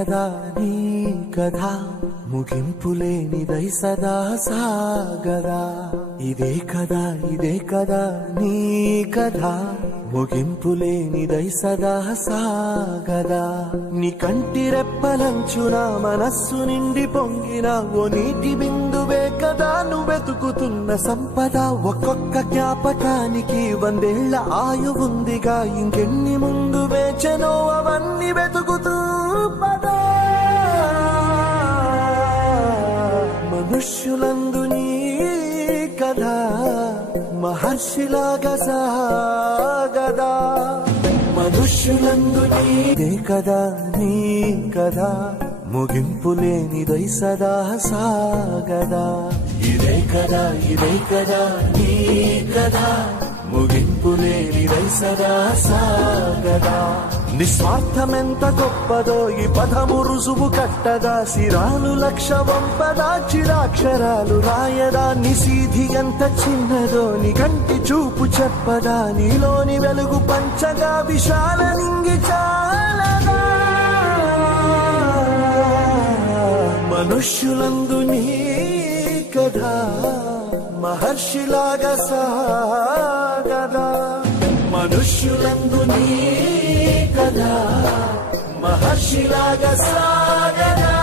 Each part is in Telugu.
కదా నీ కథ ముగింపులేనిదై సదా సాగదా ఇదే కదా నీ కథ ముగింపులేనిదై సదా సాగదా నీ కంటి రెప్పలంచున మనస్సు నిండి పొంగిన ఓ నీటి బిందువే కదా నువ్వెతుకుతున్న సంపద ఒక్కొక్క జ్ఞాపకానికి 100 ఏళ్ల ఆయువుందిగా ఇంకెన్ని ముందు వేచనో అవన్నీ వెతుకుతూ పదా మనుష్యులందు నీ కథ మహర్షిలాగా సాగదా మనుష్యులందు నీదే కదా నీ కథ ముగింపులేనిదై సదా సాగదా ఇదే కదా నీ కథ ముగింపులేనిదై సదా సాగదా నిస్వార్థమెంత గొప్పదో ఈ పదము రుజువు కట్టదా సిరాలు లక్ష వంపదా చిరాక్షరాలు రాయదా నిశీధి ఎంత చిన్నదో నీ కంటి చూపు చెప్పదా నీలోని వెలుగు పంచగా విశాల నింగి చాలదా మనుష్యులందు నీ కథ మహర్షిలాగా సాగదా మనుష్యులందు నీ కథ మహర్షిలాగా సాగదా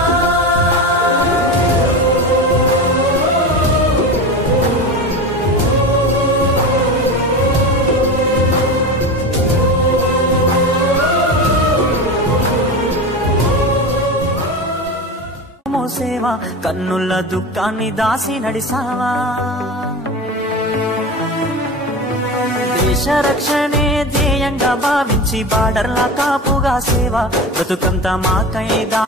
మోసేవా కన్నుల దుఃఖాన్ని దాసి నడిసావా దేశ రక్షణే ధ్యేయంగా భావించి బార్డర్ల కాపుగా సేవ బ్రతుకంతా మాకైదా